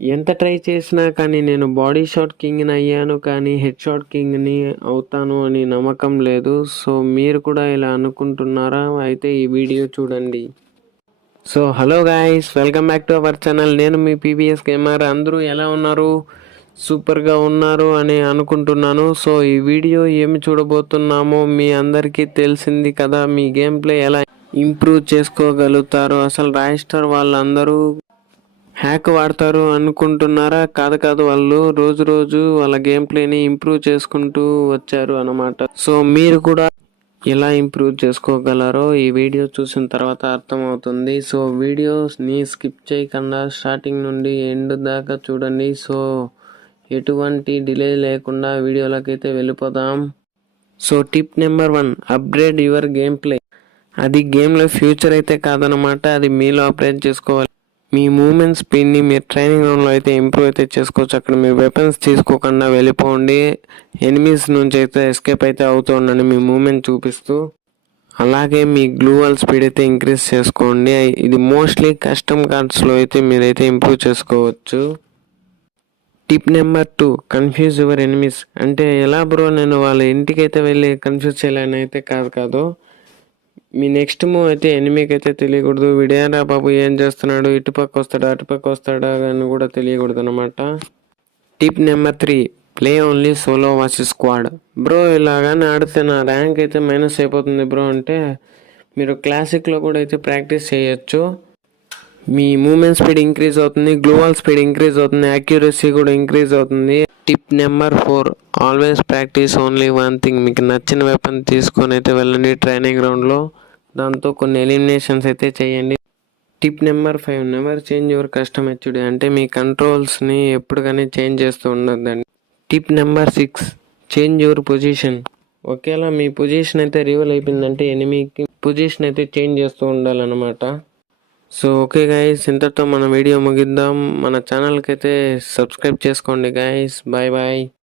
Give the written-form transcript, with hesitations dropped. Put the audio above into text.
ఎంత ట్రై చేసినా కానీ నేను బాడీ షాట్ కింగ్ని అయ్యాను కానీ హెడ్ షాట్ కింగ్ని అవుతాను అని నమ్మకం లేదు. సో మీరు కూడా ఇలా అనుకుంటున్నారా? అయితే ఈ వీడియో చూడండి. So hello guys, welcome back to our channel. నేను మీ పీబీఎస్ గేమర్. అందరూ ఎలా ఉన్నారు? సూపర్గా ఉన్నారు అని అనుకుంటున్నాను. సో ఈ వీడియో ఏమి చూడబోతున్నామో మీ అందరికీ తెలిసింది కదా. మీ గేమ్ ప్లే ఎలా ఇంప్రూవ్ చేసుకోగలుగుతారు? అసలు రాయల్ స్టార్ వాళ్ళందరూ హ్యాక్ వాడతారు అనుకుంటున్నారా? కాదు, వాళ్ళు రోజు వాళ్ళ గేమ్ ప్లేని ఇంప్రూవ్ చేసుకుంటూ వచ్చారు అన్నమాట. సో మీరు కూడా ఎలా ఇంప్రూవ్ చేసుకోగలరో ఈ వీడియో చూసిన తర్వాత అర్థమవుతుంది. సో వీడియోని స్కిప్ చేయకుండా స్టార్టింగ్ నుండి ఎండ్ దాకా చూడండి. సో ఎటువంటి డిలే లేకుండా వీడియోలోకి అయితే వెళ్ళిపోదాం. So tip number 1, upgrade your game play. అది గేమ్లో ఫ్యూచర్ అయితే కాదనమాట, అది మీలో అప్గ్రేడ్ చేసుకోవాలి. మీ మూమెంట్ స్పీడ్ని మీరు ట్రైనింగ్ రౌండ్లో అయితే ఇంప్రూవ్ అయితే చేసుకోవచ్చు. అక్కడ మీరు వెపన్స్ తీసుకోకుండా వెళ్ళిపోండి. ఎనిమీస్ నుంచి అయితే ఎస్కేప్ అయితే అవుతూ ఉండండి మీ మూమెంట్ చూపిస్తూ. అలాగే మీ గ్లూవల్ స్పీడ్ అయితే ఇంక్రీజ్ చేసుకోండి. ఇది మోస్ట్లీ కస్టమ్ కార్డ్స్లో అయితే మీరైతే ఇంప్రూవ్ చేసుకోవచ్చు. Tip number 2, confuse your enemies. అంటే ఎలా బ్రో, నేను వాళ్ళ ఇంటికి అయితే వెళ్ళి కన్ఫ్యూజ్ చేయాలని అయితే కాదు. మీ నెక్స్ట్ మూవ్ అయితే ఎనిమికి అయితే తెలియకూడదు. వీడేరా బాబు ఏం చేస్తున్నాడు, ఇటుపక్క వస్తాడా అటుపక్క వస్తాడా అని కూడా తెలియకూడదు అనమాట. Tip number 3, play only solo versus squad. Bro ఇలాగానే ఆడితే నా ర్యాంక్ అయితే మైనస్ అయిపోతుంది బ్రో అంటే మీరు క్లాసిక్లో కూడా అయితే ప్రాక్టీస్ చేయొచ్చు. మీ మూమెంట్ స్పీడ్ ఇంక్రీజ్ అవుతుంది, గ్లోవల్ స్పీడ్ ఇంక్రీజ్ అవుతుంది, యాక్యురసీ కూడా ఇంక్రీజ్ అవుతుంది. Tip number 4, always practice only one thing. మీకు నచ్చిన వెపన్ తీసుకొని అయితే వెళ్ళండి ట్రైనింగ్ గ్రౌండ్లో. దాంతో కొన్ని ఎలిమినేషన్స్ అయితే చేయండి. Tip number 5, never change your custom HD. అంటే మీ కంట్రోల్స్ని ఎప్పుడు కానీ చేంజ్ చేస్తూ ఉండద్దండి. Tip number 6, change your position. ఒకేలా మీ పొజిషన్ అయితే రివీల్ అయిపోయిందంటే ఎనిమికి పొజిషన్ అయితే చేంజ్ చేస్తూ ఉండాలన్నమాట. సో ఓకే గైస్, ఇంతటితో మన వీడియో ముగిద్దాం. మన ఛానల్కి అయితే సబ్స్క్రైబ్ చేసుకోండి గైస్. Bye bye.